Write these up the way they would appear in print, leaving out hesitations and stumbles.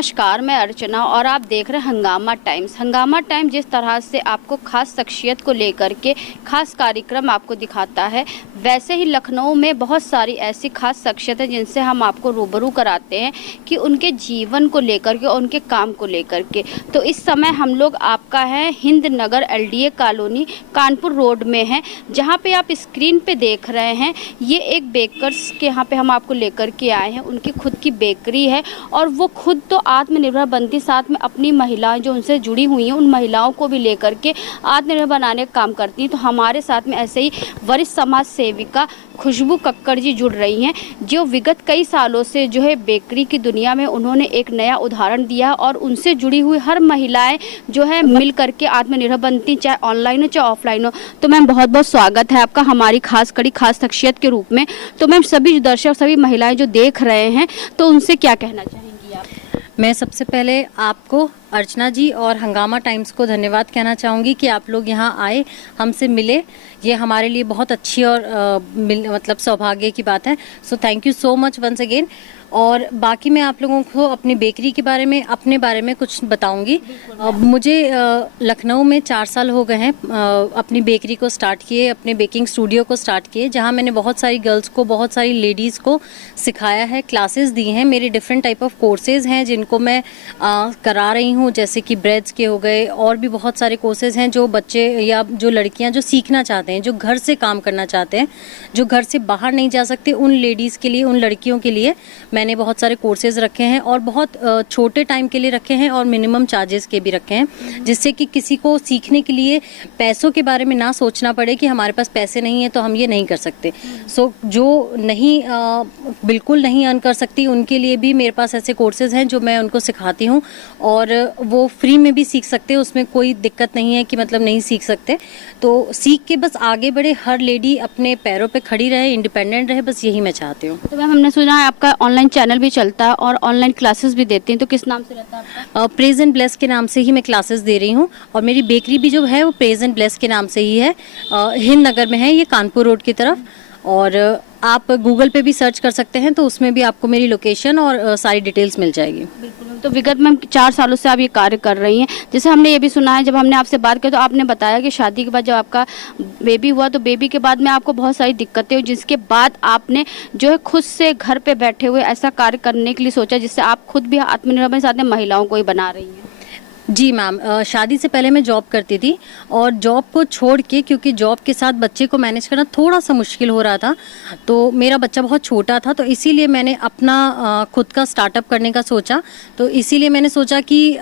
नमस्कार, मैं अर्चना और आप देख रहे हैं हंगामा टाइम्स। हंगामा टाइम्स जिस तरह से आपको खास शख्सियत को लेकर के खास कार्यक्रम आपको दिखाता है, वैसे ही लखनऊ में बहुत सारी ऐसी खास शख्सियत है जिनसे हम आपको रूबरू कराते हैं कि उनके जीवन को लेकर के और उनके काम को लेकर के। तो इस समय हम लोग आपका है हिंद नगर LDA कॉलोनी कानपुर रोड में है, जहाँ पे आप स्क्रीन पे देख रहे हैं। ये एक बेकर्स के यहाँ पे हम आपको लेकर के आए हैं। उनकी खुद की बेकरी है और वो खुद तो आत्मनिर्भर बनती, साथ में अपनी महिलाएं जो उनसे जुड़ी हुई हैं उन महिलाओं को भी लेकर के आत्मनिर्भर बनाने का काम करती हैं। तो हमारे साथ में ऐसे ही वरिष्ठ समाज सेविका खुशबू कक्कड़ जी जुड़ रही हैं, जो विगत कई सालों से जो है बेकरी की दुनिया में उन्होंने एक नया उदाहरण दिया और उनसे जुड़ी हुई हर महिलाएं जो है मिल करके आत्मनिर्भर बनती, चाहे ऑनलाइन हो चाहे ऑफलाइन हो। तो मैम बहुत बहुत स्वागत है आपका हमारी खास कड़ी खास शख्सियत के रूप में। तो मैम सभी दर्शक सभी महिलाएं जो देख रहे हैं तो उनसे क्या कहना चाहेंगी आप? मैं सबसे पहले आपको अर्चना जी और हंगामा टाइम्स को धन्यवाद कहना चाहूँगी कि आप लोग यहाँ आए, हमसे मिले। ये हमारे लिए बहुत अच्छी और मतलब सौभाग्य की बात है। So thank you so much once again. और बाकी मैं आप लोगों को अपनी बेकरी के बारे में अपने बारे में कुछ बताऊंगी। मुझे लखनऊ में 4 साल हो गए हैं अपनी बेकरी को स्टार्ट किए, अपने बेकिंग स्टूडियो को स्टार्ट किए, जहां मैंने बहुत सारी गर्ल्स को, बहुत सारी लेडीज़ को सिखाया है, क्लासेस दी हैं। मेरे डिफरेंट टाइप ऑफ कोर्सेज़ हैं जिनको मैं करा रही हूँ, जैसे कि ब्रेड्स के हो गए, और भी बहुत सारे कोर्सेज़ हैं जो बच्चे या जो लड़कियाँ जो सीखना चाहते हैं, जो घर से काम करना चाहते हैं, जो घर से बाहर नहीं जा सकते, उन लेडीज़ के लिए, उन लड़कियों के लिए मैंने बहुत सारे कोर्सेज रखे हैं और बहुत छोटे टाइम के लिए रखे हैं और मिनिमम चार्जेस के भी रखे हैं, जिससे कि किसी को सीखने के लिए पैसों के बारे में ना सोचना पड़े कि हमारे पास पैसे नहीं है तो हम ये नहीं कर सकते। सो जो नहीं बिल्कुल नहीं अर्न कर सकती, उनके लिए भी मेरे पास ऐसे कोर्सेज हैं जो मैं उनको सिखाती हूँ और वो फ्री में भी सीख सकते हैं। उसमें कोई दिक्कत नहीं है कि मतलब नहीं सीख सकते। तो सीख के बस आगे बढ़े, हर लेडी अपने पैरों पे खड़ी रहे, इंडिपेंडेंट रहे, बस यही मैं चाहती हूँ। तो मैम हमने सुना है आपका ऑनलाइन चैनल भी चलता है और ऑनलाइन क्लासेस भी देते हैं, तो किस नाम से रहता है आपका? प्रेज एंड ब्लेस के नाम से ही मैं क्लासेस दे रही हूँ और मेरी बेकरी भी जो है वो प्रेज एंड ब्लेस के नाम से ही है। हिंद नगर में है ये, कानपुर रोड की तरफ। और आप गूगल पे भी सर्च कर सकते हैं तो उसमें भी आपको मेरी लोकेशन और सारी डिटेल्स मिल जाएगी। बिल्कुल। तो विगत में 4 सालों से आप ये कार्य कर रही हैं। जैसे हमने ये भी सुना है, जब हमने आपसे बात की तो आपने बताया कि शादी के बाद जब आपका बेबी हुआ तो बेबी के बाद में आपको बहुत सारी दिक्कतें हुई, जिसके बाद आपने जो है खुद से घर पे बैठे हुए ऐसा कार्य करने के लिए सोचा, जिससे आप खुद भी आत्मनिर्भर साथ में महिलाओं को ही बना रही हैं। जी मैम, शादी से पहले मैं जॉब करती थी और जॉब को छोड़ के, क्योंकि जॉब के साथ बच्चे को मैनेज करना थोड़ा सा मुश्किल हो रहा था, तो मेरा बच्चा बहुत छोटा था, तो इसीलिए मैंने अपना खुद का स्टार्टअप करने का सोचा। तो इसीलिए मैंने सोचा कि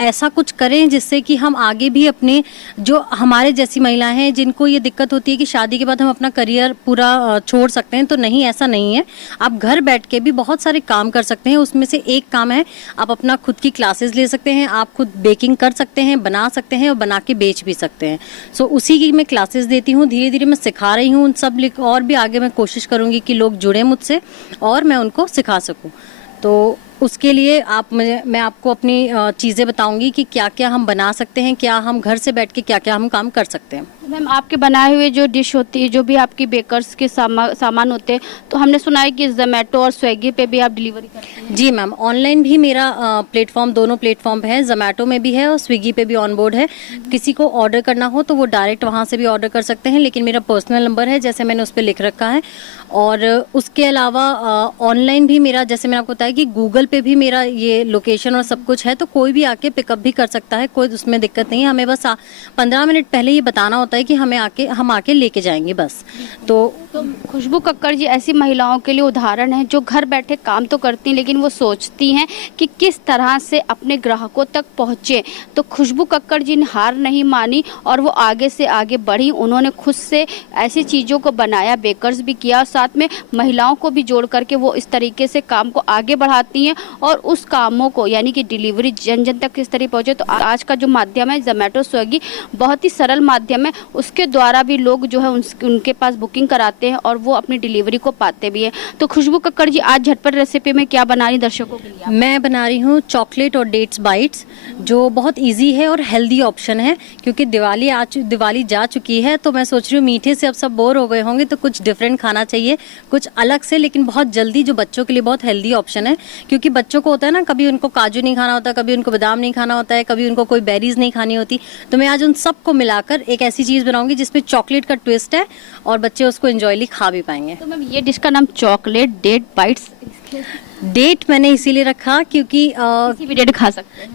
ऐसा कुछ करें जिससे कि हम आगे भी अपने, जो हमारे जैसी महिलाएं हैं जिनको ये दिक्कत होती है कि शादी के बाद हम अपना करियर पूरा छोड़ सकते हैं, तो नहीं, ऐसा नहीं है। आप घर बैठ के भी बहुत सारे काम कर सकते हैं। उसमें से एक काम है, आप अपना खुद की क्लासेस ले सकते हैं, आप खुद बेकिंग कर सकते हैं, बना सकते हैं और बना के बेच भी सकते हैं। सो उसी की मैं क्लासेस देती हूँ, धीरे धीरे मैं सिखा रही हूँ उन सब। और भी आगे मैं कोशिश करूँगी कि लोग जुड़े मुझसे और मैं उनको सिखा सकूँ। तो उसके लिए मैं आपको अपनी चीज़ें बताऊंगी कि क्या क्या हम बना सकते हैं, क्या हम घर से बैठ के क्या क्या हम काम कर सकते हैं। मैम आपके बनाए हुए जो डिश होती है, जो भी आपकी बेकर्स के सामान होते हैं, तो हमने सुना है कि जोमेटो और स्विगी पे भी आप डिलीवरी करते हैं। जी मैम, ऑनलाइन भी मेरा प्लेटफॉर्म, दोनों प्लेटफॉर्म पे है, जोमेटो में भी है और स्विगी पे भी ऑन बोर्ड है। किसी को ऑर्डर करना हो तो वो डायरेक्ट वहाँ से भी ऑर्डर कर सकते हैं, लेकिन मेरा पर्सनल नंबर है, जैसे मैंने उस पर लिख रखा है। और उसके अलावा ऑनलाइन भी मेरा, जैसे मैंने आपको बताया कि गूगल पे भी मेरा ये लोकेशन और सब कुछ है, तो कोई भी आके पिकअप भी कर सकता है, कोई उसमें दिक्कत नहीं है। हमें बस 15 मिनट पहले ये बताना होता है कि हम आके लेके जाएंगे बस। तो खुशबू कक्कड़ जी ऐसी महिलाओं के लिए उदाहरण है जो घर बैठे काम तो करती हैं, लेकिन वो सोचती हैं कि किस तरह से अपने ग्राहकों तक पहुँचे। तो खुशबू कक्कड़ जी ने हार नहीं मानी और वो आगे से आगे बढ़ी। उन्होंने खुद से ऐसी चीज़ों को बनाया, बेकर्स भी किया, साथ में महिलाओं को भी जोड़ करके वो इस तरीके से काम को आगे बढ़ाती हैं और उस कामों को, यानी कि डिलीवरी जन जन तक किस तरह पहुँचे। तो आज का जो माध्यम है जोमेटो स्विगी, बहुत ही सरल माध्यम है, उसके द्वारा भी लोग जो है उनके पास बुकिंग कराते आते हैं और वो अपनी डिलीवरी को पाते भी हैं। तो खुशबू कक्कड़ जी, आज झटपट रेसिपी में क्या बना रही दर्शकों के लिए आप? मैं बना रही हूँ चॉकलेट और डेट्स बाइट्स, जो बहुत इजी है और हेल्दी ऑप्शन है, क्योंकि दिवाली जा चुकी है, तो मैं सोच रही हूँ मीठे से अब सब बोर हो गए होंगे, तो कुछ डिफरेंट खाना चाहिए, कुछ अलग से, लेकिन बहुत जल्दी, जो बच्चों के लिए बहुत हेल्दी ऑप्शन है। क्योंकि बच्चों को होता है ना, कभी उनको काजू नहीं खाना होता, कभी उनको बादाम नहीं खाना होता है, कभी उनको कोई बेरीज नहीं खानी होती। तो मैं आज उन सबको मिलाकर एक ऐसी चीज़ बनाऊंगी जिसमें चॉकलेट का ट्विस्ट है और बच्चे उसको इंजॉयली खा भी पाएंगे। तो मैम, ये डिश का नाम चॉकलेट डेट बाइट्स, डेट मैंने इसीलिए रखा क्योंकि किसी भी डेट खा सकते हैं।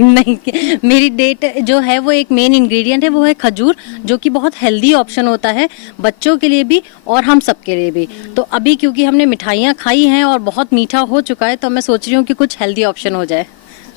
नहीं, मेरी डेट जो है वो एक मेन इंग्रेडिएंट है, वो है खजूर, जो कि बहुत हेल्दी ऑप्शन होता है बच्चों के लिए भी और हम सब के लिए भी। तो अभी क्योंकि हमने मिठाइयाँ खाई हैं और बहुत मीठा हो चुका है, तो मैं सोच रही हूँ कि कुछ हेल्दी ऑप्शन हो जाए।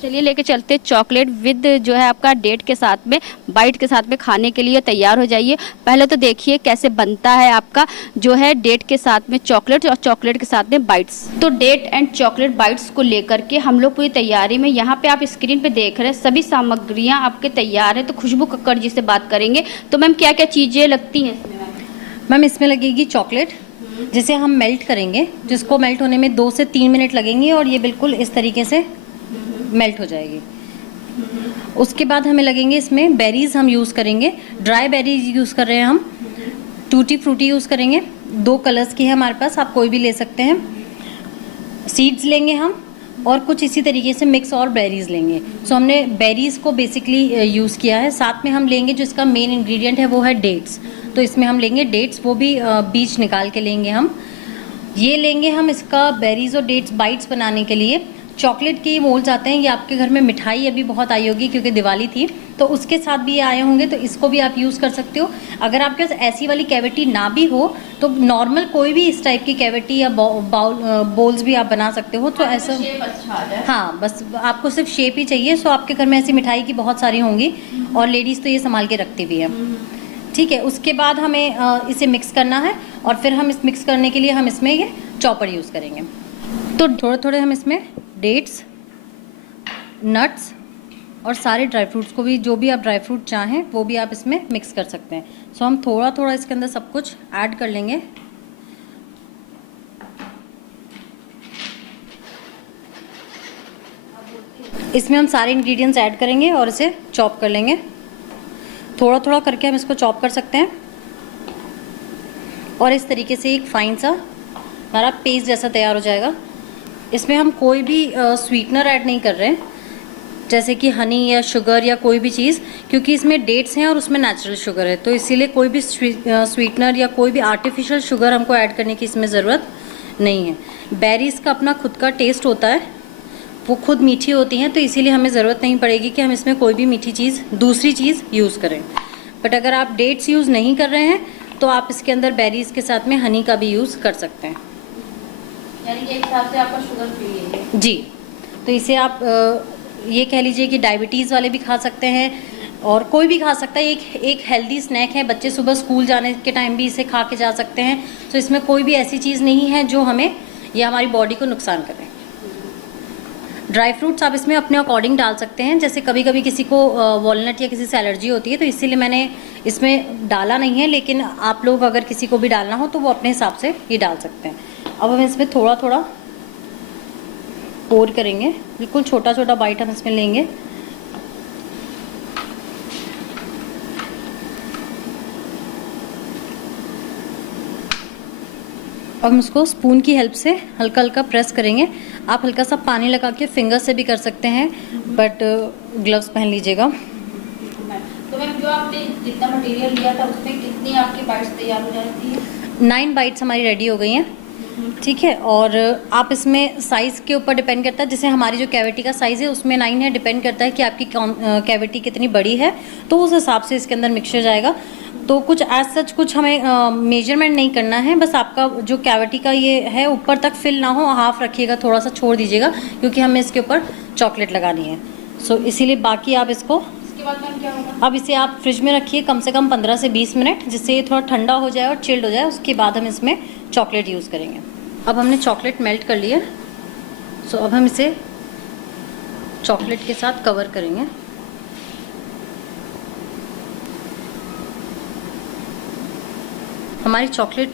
चलिए लेके चलते चॉकलेट विद जो है आपका डेट के साथ में, बाइट के साथ में खाने के लिए तैयार हो जाइए। पहले तो देखिए कैसे बनता है आपका जो है डेट के साथ में चॉकलेट और चॉकलेट के साथ में बाइट्स। तो डेट एंड चॉकलेट बाइट्स को लेकर के हम लोग पूरी तैयारी में, यहाँ पे आप स्क्रीन पे देख रहे हैं सभी सामग्रियाँ आपके तैयार है। तो खुशबू कक्कड़ जी से बात करेंगे। तो मैम, क्या क्या चीज़ें लगती हैं इसमें? मैम, इसमें लगेगी चॉकलेट, जिसे हम मेल्ट करेंगे, जिसको मेल्ट होने में 2 से 3 मिनट लगेंगे और ये बिल्कुल इस तरीके से मेल्ट हो जाएगी। उसके बाद हमें लगेंगे इसमें बेरीज, हम यूज़ करेंगे ड्राई बेरीज यूज़ कर रहे हैं हम। टूटी फ्रूटी यूज़ करेंगे, 2 कलर्स की है हमारे पास, आप कोई भी ले सकते हैं। सीड्स लेंगे हम और कुछ इसी तरीके से मिक्स और बेरीज लेंगे। सो हमने बेरीज को बेसिकली यूज़ किया है। साथ में हम लेंगे जो इसका मेन इंग्रेडिएंट है वो है डेट्स। तो इसमें हम लेंगे डेट्स, वो भी बीज निकाल के लेंगे हम। ये लेंगे हम इसका बेरीज और डेट्स बाइट्स बनाने के लिए। चॉकलेट के मोल्ड्स आते हैं, ये आपके घर में मिठाई अभी बहुत आई होगी क्योंकि दिवाली थी, तो उसके साथ भी ये आए होंगे, तो इसको भी आप यूज़ कर सकते हो। अगर आपके पास ऐसी वाली कैविटी ना भी हो तो नॉर्मल कोई भी इस टाइप की कैविटी या बोल्स भी आप बना सकते हो। तो ऐसा हाँ, बस आपको सिर्फ शेप ही चाहिए। सो आपके घर में ऐसी मिठाई की बहुत सारी होंगी और लेडीज़ तो ये संभाल के रखती भी है। ठीक है, उसके बाद हमें इसे मिक्स करना है और फिर हम इस मिक्स करने के लिए हम इसमें ये चॉपर यूज़ करेंगे। तो थोड़े थोड़े हम इसमें डेट्स, नट्स और सारे ड्राई फ्रूट्स को भी, जो भी आप ड्राई फ्रूट चाहें वो भी आप इसमें मिक्स कर सकते हैं। सो हम थोड़ा थोड़ा इसके अंदर सब कुछ ऐड कर लेंगे। इसमें हम सारे इंग्रेडिएंट्स ऐड करेंगे और इसे चॉप कर लेंगे। थोड़ा थोड़ा करके हम इसको चॉप कर सकते हैं और इस तरीके से एक फाइन सा हमारा पेस्ट जैसा तैयार हो जाएगा। इसमें हम कोई भी स्वीटनर ऐड नहीं कर रहे हैं, जैसे कि हनी या शुगर या कोई भी चीज़, क्योंकि इसमें डेट्स हैं और उसमें नेचुरल शुगर है, तो इसीलिए कोई भी स्वीटनर या कोई भी आर्टिफिशियल शुगर हमको ऐड करने की इसमें ज़रूरत नहीं है। बेरीज़ का अपना खुद का टेस्ट होता है, वो खुद मीठी होती हैं, तो इसीलिए हमें ज़रूरत नहीं पड़ेगी कि हम इसमें कोई भी मीठी चीज़, दूसरी चीज़ यूज़ करें। बट अगर आप डेट्स यूज़ नहीं कर रहे हैं तो आप इसके अंदर बेरीज़ के साथ में हनी का भी यूज़ कर सकते हैं। यानी कि एक हिसाब से आपका शुगर फ्री है जी। तो इसे आप ये कह लीजिए कि डायबिटीज़ वाले भी खा सकते हैं और कोई भी खा सकता है। एक हेल्दी स्नैक है, बच्चे सुबह स्कूल जाने के टाइम भी इसे खा के जा सकते हैं। तो इसमें कोई भी ऐसी चीज़ नहीं है जो हमें या हमारी बॉडी को नुकसान करे। ड्राई फ्रूट्स आप इसमें अपने अकॉर्डिंग डाल सकते हैं, जैसे कभी कभी किसी को वॉलनट या किसी से एलर्जी होती है, तो इसीलिए मैंने इसमें डाला नहीं है, लेकिन आप लोग अगर किसी को भी डालना हो तो वो अपने हिसाब से ये डाल सकते हैं। अब हम इसमें थोड़ा थोड़ा पोर करेंगे, बिल्कुल छोटा छोटा बाइट हम इसमें लेंगे। अब हम इसको स्पून की हेल्प से हल्का हल्का प्रेस करेंगे। आप हल्का सा पानी लगा के फिंगर से भी कर सकते हैं, बट ग्लव्स पहन लीजिएगा। तो मैम, जो आपने जितना मटेरियल लिया था उसमें कितनी आपकी बाइट्स तैयार हो जाती है? 9 बाइट्स हमारी रेडी हो गई हैं। ठीक है, और आप इसमें साइज़ के ऊपर डिपेंड करता है, जैसे हमारी जो कैविटी का साइज़ है उसमें 9 है, डिपेंड करता है कि आपकी कैविटी कितनी बड़ी है, तो उस हिसाब से इसके अंदर मिक्सचर जाएगा। तो कुछ एज सच कुछ हमें मेजरमेंट नहीं करना है, बस आपका जो कैविटी का ये है ऊपर तक फिल ना हो, हाफ रखिएगा, थोड़ा सा छोड़ दीजिएगा, क्योंकि हमें इसके ऊपर चॉकलेट लगानी है। सो इसीलिए बाकी आप इसको, इसके बाद मैम क्या होगा? अब इसे आप फ्रिज में रखिए कम से कम 15 से 20 मिनट, जिससे ये थोड़ा ठंडा हो जाए और चिल्ड हो जाए। उसके बाद हम इसमें चॉकलेट यूज़ करेंगे। अब हमने चॉकलेट मेल्ट कर लिया, सो अब हम इसे चॉकलेट के साथ कवर करेंगे। हमारी चॉकलेट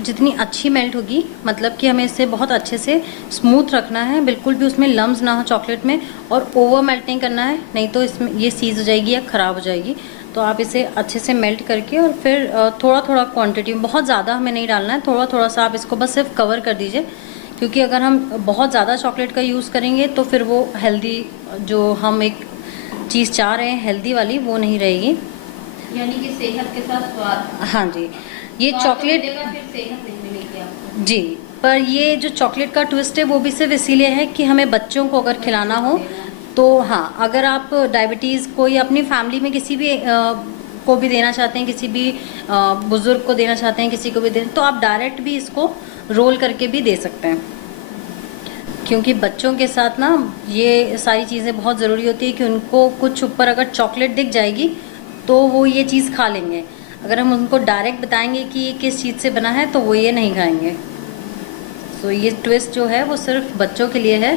जितनी अच्छी मेल्ट होगी, मतलब कि हमें इसे बहुत अच्छे से स्मूथ रखना है, बिल्कुल भी उसमें लम्स ना हो चॉकलेट में, और ओवर मेल्ट नहीं करना है, नहीं तो इसमें ये सीज हो जाएगी या ख़राब हो जाएगी। तो आप इसे अच्छे से मेल्ट करके और फिर थोड़ा थोड़ा क्वांटिटी में, बहुत ज़्यादा हमें नहीं डालना है, थोड़ा थोड़ा सा आप इसको बस सिर्फ कवर कर दीजिए, क्योंकि अगर हम बहुत ज़्यादा चॉकलेट का यूज़ करेंगे तो फिर वो हेल्दी, जो हम एक चीज़ चाह रहे हैं हेल्दी वाली, वो नहीं रहेगी। यानी कि सेहत के साथ स्वाद। हाँ जी, ये चॉकलेट फिर सेहत नहीं मिलेगी आपको। जी, पर ये जो चॉकलेट का ट्विस्ट है वो भी सिर्फ इसीलिए है कि हमें बच्चों को अगर खिलाना हो तो हाँ, अगर आप डायबिटीज़ को या अपनी फैमिली में किसी भी को भी देना चाहते हैं, किसी भी बुज़ुर्ग को देना चाहते हैं, किसी को भी देना, तो आप डायरेक्ट भी इसको रोल करके भी दे सकते हैं, क्योंकि बच्चों के साथ ना ये सारी चीज़ें बहुत ज़रूरी होती है कि उनको कुछ ऊपर अगर चॉकलेट दिख जाएगी तो वो ये चीज़ खा लेंगे। अगर हम उनको डायरेक्ट बताएंगे कि ये किस चीज़ से बना है तो वो ये नहीं खाएंगे। सो ये ट्विस्ट जो है वो सिर्फ बच्चों के लिए है।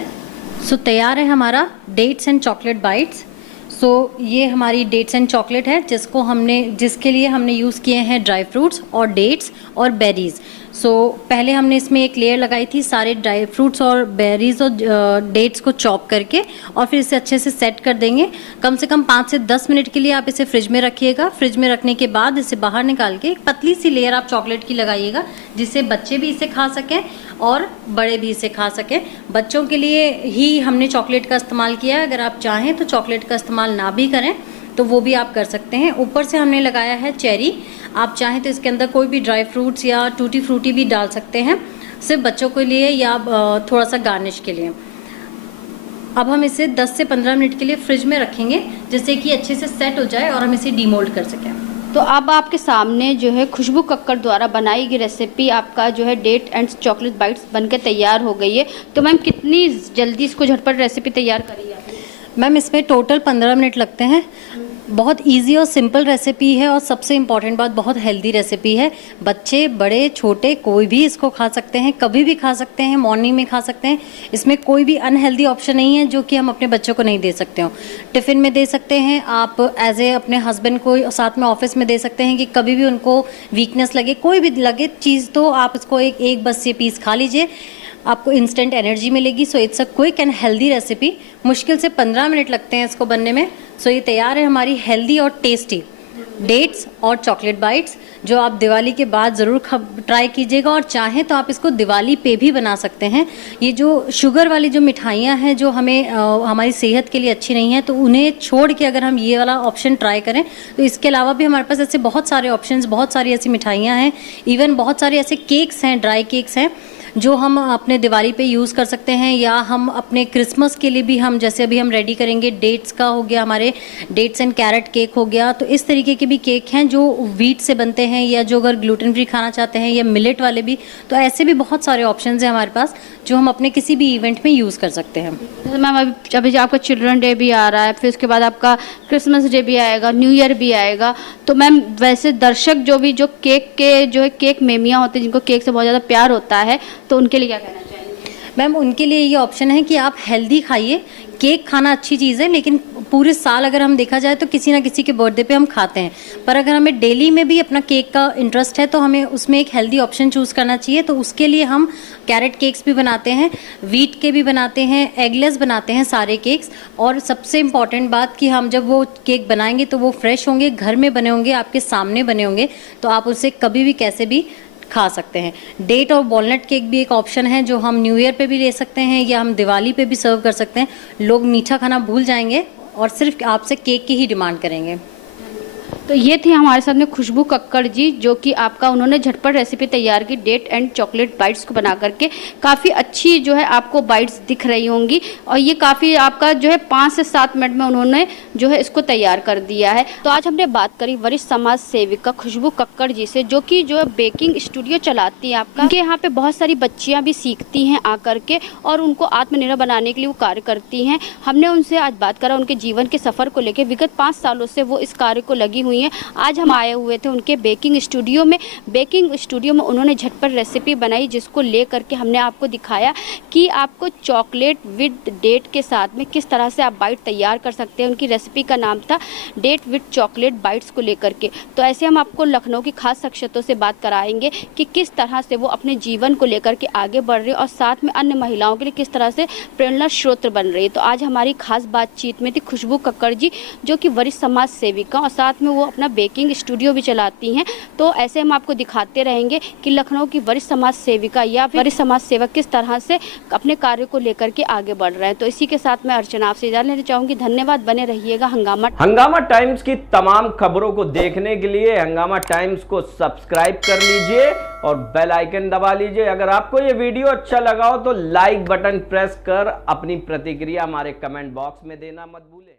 सो तैयार है हमारा डेट्स एंड चॉकलेट बाइट्स। सो ये हमारी डेट्स एंड चॉकलेट है जिसके लिए हमने यूज़ किए हैं ड्राई फ्रूट्स और डेट्स और बेरीज़। सो पहले हमने इसमें एक लेयर लगाई थी सारे ड्राई फ्रूट्स और बेरीज और डेट्स को चॉप करके, और फिर इसे अच्छे से सेट कर देंगे। कम से कम 5 से 10 मिनट के लिए आप इसे फ्रिज में रखिएगा। फ्रिज में रखने के बाद इसे बाहर निकाल के एक पतली सी लेयर आप चॉकलेट की लगाइएगा, जिससे बच्चे भी इसे खा सकें और बड़े भी इसे खा सकें। बच्चों के लिए ही हमने चॉकलेट का इस्तेमाल किया है, अगर आप चाहें तो चॉकलेट का इस्तेमाल ना भी करें तो वो भी आप कर सकते हैं। ऊपर से हमने लगाया है चेरी, आप चाहें तो इसके अंदर कोई भी ड्राई फ्रूट्स या टूटी फ्रूटी भी डाल सकते हैं, सिर्फ बच्चों के लिए या थोड़ा सा गार्निश के लिए। अब हम इसे 10 से 15 मिनट के लिए फ्रिज में रखेंगे, जिससे कि अच्छे से सेट हो जाए और हम इसे डीमोल्ड कर सकें। तो अब आपके सामने जो है खुशबू कक्कड़ द्वारा बनाई गई रेसिपी आपका जो है डेट एंड चॉकलेट बाइट्स बनकर तैयार हो गई है। तो मैम कितनी जल्दी इसको झटपट रेसिपी तैयार करी आपने? मैम इसमें टोटल 15 मिनट लगते हैं। बहुत इजी और सिंपल रेसिपी है, और सबसे इम्पॉर्टेंट बात, बहुत हेल्दी रेसिपी है। बच्चे बड़े छोटे कोई भी इसको खा सकते हैं, कभी भी खा सकते हैं, मॉर्निंग में खा सकते हैं। इसमें कोई भी अनहेल्दी ऑप्शन नहीं है जो कि हम अपने बच्चों को नहीं दे सकते हो। टिफ़िन में दे सकते हैं आप, एज ए अपने हस्बैंड को साथ में ऑफिस में दे सकते हैं कि कभी भी उनको वीकनेस लगे, कोई भी लगे चीज़, तो आप इसको एक बस ये पीस खा लीजिए, आपको इंस्टेंट एनर्जी मिलेगी। So it's a quick and healthy recipe. मुश्किल से 15 मिनट लगते हैं इसको बनने में। सो ये तैयार है हमारी हेल्दी और टेस्टी डेट्स और चॉकलेट बाइट्स, जो आप दिवाली के बाद ज़रूर ट्राई कीजिएगा, और चाहें तो आप इसको दिवाली पे भी बना सकते हैं। ये जो शुगर वाली जो मिठाइयाँ हैं जो हमें हमारी सेहत के लिए अच्छी नहीं है, तो उन्हें छोड़ के अगर हम ये वाला ऑप्शन ट्राई करें तो इसके अलावा भी हमारे पास ऐसे बहुत सारे ऑप्शंस, बहुत सारी ऐसी मिठाइयाँ हैं, इवन बहुत सारे ऐसे केक्स हैं, ड्राई केक्स हैं जो हम अपने दिवाली पे यूज़ कर सकते हैं, या हम अपने क्रिसमस के लिए भी हम, जैसे अभी हम रेडी करेंगे, डेट्स का हो गया, हमारे डेट्स एंड कैरेट केक हो गया, तो इस तरीके के भी केक हैं जो व्हीट से बनते हैं, या जो अगर ग्लूटेन फ्री खाना चाहते हैं, या मिलेट वाले भी। तो ऐसे भी बहुत सारे ऑप्शंस हैं हमारे पास जो हम अपने किसी भी इवेंट में यूज़ कर सकते हैं। जैसे मैम अभी जो आपका चिल्ड्रन डे भी आ रहा है, फिर उसके बाद आपका क्रिसमस डे भी आएगा, न्यू ईयर भी आएगा, तो मैम वैसे दर्शक जो केक के जो है केक मेमियाँ होते हैं, जिनको केक से बहुत ज़्यादा प्यार होता है, तो उनके लिए क्या कहना चाहेंगे? मैम उनके लिए ये ऑप्शन है कि आप हेल्दी खाइए। केक खाना अच्छी चीज़ है, लेकिन पूरे साल अगर हम देखा जाए तो किसी ना किसी के बर्थडे पे हम खाते हैं, पर अगर हमें डेली में भी अपना केक का इंटरेस्ट है तो हमें उसमें एक हेल्दी ऑप्शन चूज़ करना चाहिए। तो उसके लिए हम कैरेट केक्स भी बनाते हैं, व्हीट के भी बनाते हैं, एगलेस बनाते हैं सारे केक्स। और सबसे इम्पॉर्टेंट बात कि हम जब वो केक बनाएंगे तो वो फ्रेश होंगे, घर में बने होंगे, आपके सामने बने होंगे, तो आप उसे कभी भी कैसे भी खा सकते हैं। डेट और वॉलनट केक भी एक ऑप्शन है जो हम न्यू ईयर पे भी ले सकते हैं, या हम दिवाली पे भी सर्व कर सकते हैं। लोग मीठा खाना भूल जाएंगे और सिर्फ आपसे केक की ही डिमांड करेंगे। तो ये थी हमारे साथ में खुशबू कक्कड़ जी, जो कि आपका उन्होंने झटपट रेसिपी तैयार की डेट एंड चॉकलेट बाइट्स को बना करके। काफ़ी अच्छी जो है आपको बाइट्स दिख रही होंगी, और ये काफ़ी आपका जो है 5 से 7 मिनट में उन्होंने जो है इसको तैयार कर दिया है। तो आज हमने बात करी वरिष्ठ समाज सेविका खुशबू कक्कड़ जी से, जो कि जो है बेकिंग स्टूडियो चलाती हैं आपका। उनके यहाँ पे बहुत सारी बच्चियाँ भी सीखती हैं आकर के, और उनको आत्मनिर्भर बनाने के लिए वो कार्य करती हैं। हमने उनसे आज बात करा उनके जीवन के सफ़र को लेकर। विगत 5 सालों से वो इस कार्य को लगी हुई हुई हैं। आज हम आए हुए थे उनके बेकिंग स्टूडियो में। बेकिंग स्टूडियो में उन्होंने झटपट रेसिपी बनाई, जिसको ले करके हमने आपको दिखाया कि आपको चॉकलेट विद डेट के साथ में किस तरह से आप बाइट तैयार कर सकते हैं। उनकी रेसिपी का नाम था डेट विद चॉकलेट बाइट्स को लेकर के। तो ऐसे हम आपको लखनऊ की खास शख्सियतों से बात कराएंगे कि किस तरह से वो अपने जीवन को लेकर के आगे बढ़ रहे हैं और साथ में अन्य महिलाओं के लिए किस तरह से प्रेरणा स्रोत बन रही है। तो आज हमारी खास बातचीत में थी खुशबू कक्कड़ जी, जो कि वरिष्ठ समाज सेविका और साथ में वो अपना बेकिंग स्टूडियो भी चलाती हैं। तो ऐसे हम आपको दिखाते रहेंगे कि लखनऊ की वरिष्ठ समाज सेविका या वरिष्ठ समाज सेवक किस तरह से अपने कार्य को लेकर के आगे बढ़ रहे हैं। तो इसी के साथ मैं अर्चना आपसे इजाजत लेना चाहूंगी। धन्यवाद, बने रहिएगा हंगामा टाइम्स की तमाम खबरों को देखने के लिए हंगामा टाइम्स को सब्सक्राइब कर लीजिए और बेल आइकन दबा लीजिए। अगर आपको ये वीडियो अच्छा लगा हो तो लाइक बटन प्रेस कर अपनी प्रतिक्रिया हमारे कमेंट बॉक्स में देना मत भूलें।